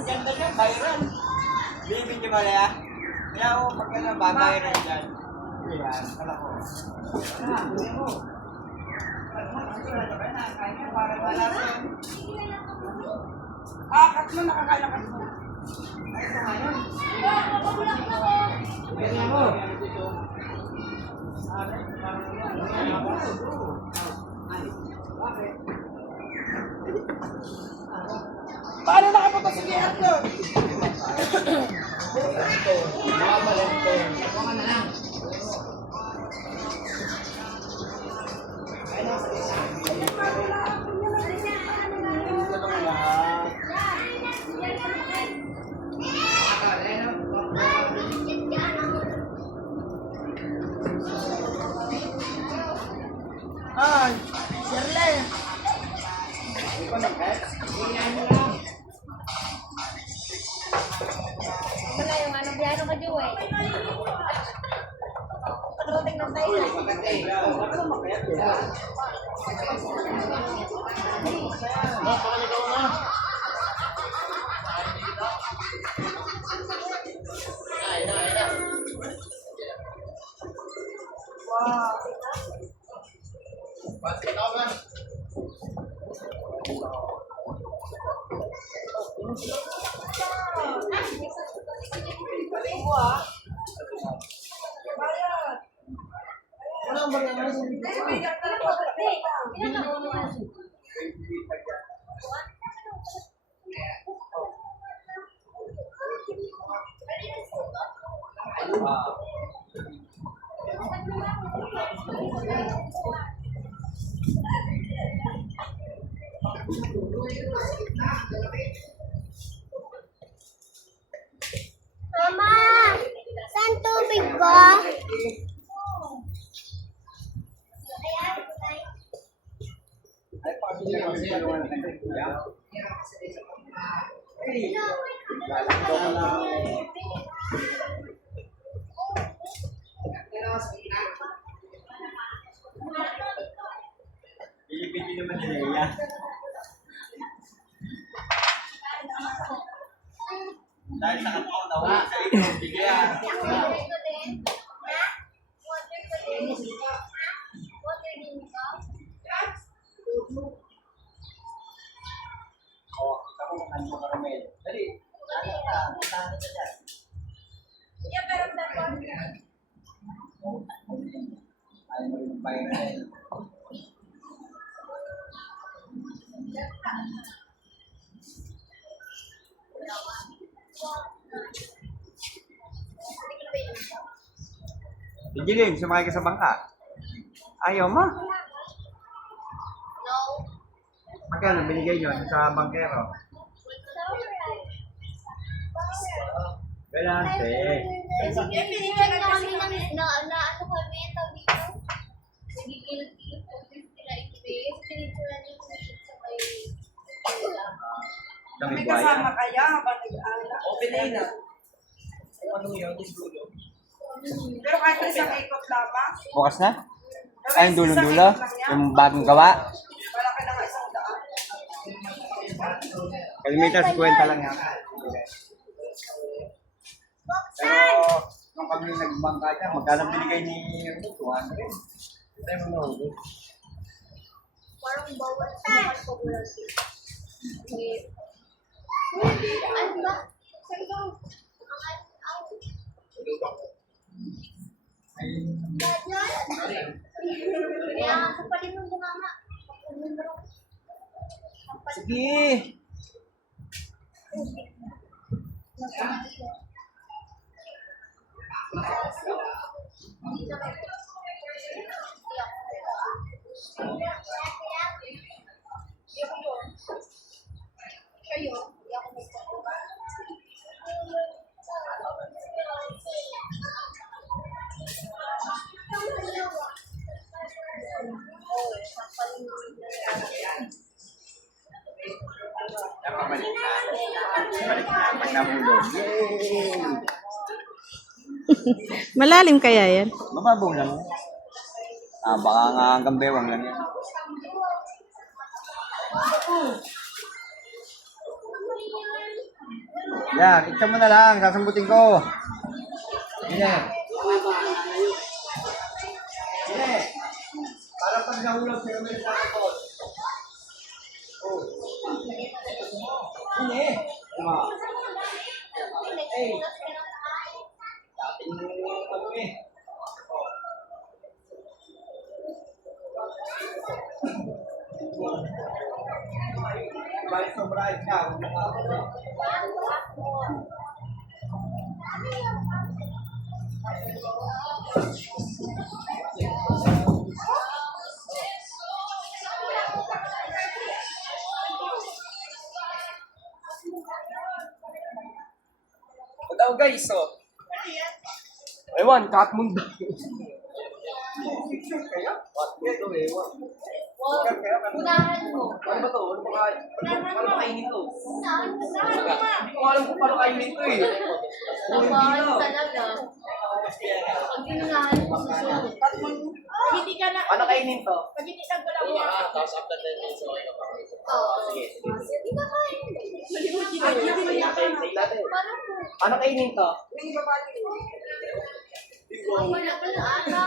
Ganda niya, viral. Bibig niyo ba niya? Kaya ako pagka babayaran dyan. Yan, kala ko. Katlo nakakain na katlo. Ay, ito ngayon. Ganyan mo. Paano nakapunta sa kiyat yun? Ay, Shirley. Wala yung ano, biyano ka, Joey. Pagdating ng tayo na. Wow. Mama! Saan tubig ko? Bibig naman nila. Dahil sa katong nawa sa ito, bigyan. Oh, kita mo ang ano karamel. Dali, ano ka? Puntahan ka dyan. Ayaw mo rin viral. Digiling, sumakay ka sa bangka. Ayaw mo? No. Magkano binigay nyo sa bangkero? Galante. Binigyan na kami ng ano kami yung tawag dito. Nagigil-gil po sila i-face. Pinitulan yung sa may May kasama kaya habang nag-aala. Open na. Ano yun? Pero kahit isang ikot lamang. Bukas na? Ay, yung dulo-dulo? Yung bagong gawa? Wala ka na nga isang daan. Kalimitan, 50 lang yan. Pero, nung kami nagbangka dyan, magkano binigay ni 200? Tayo mo na hulo. parang bawal sa mga popularity. Ano ba? Saan ba? Kaya nga, kapalin mo bumama. Sige! Malalim kaya yan? Mababaw lang. Baka nga hanggang bewang lang yan. Yan, iksa mo na lang, sasambutin ko. Sige. Sige. Para pag nahulog, sila may sakot. Oh. Sige. Diba? Hey. Dati yung ano eh. Balik sobra siya. Daw guys, oh. Ewan, cat mundo. Unahan mo. Ano ba to? Ano ba paano kainin to? Unahan mo. Hindi ko alam kung paano kainin to eh. Kapag talaga. Pag tinunahan mo, susunod. Hindi ka na. Paano kainin to? Pag hindi nagwala mo. Tapos after 10 minutes, okay na pa. Oo. Hindi ka kain. Take natin. Parang Paano kainin to? Yung iba ba? wala pala ata.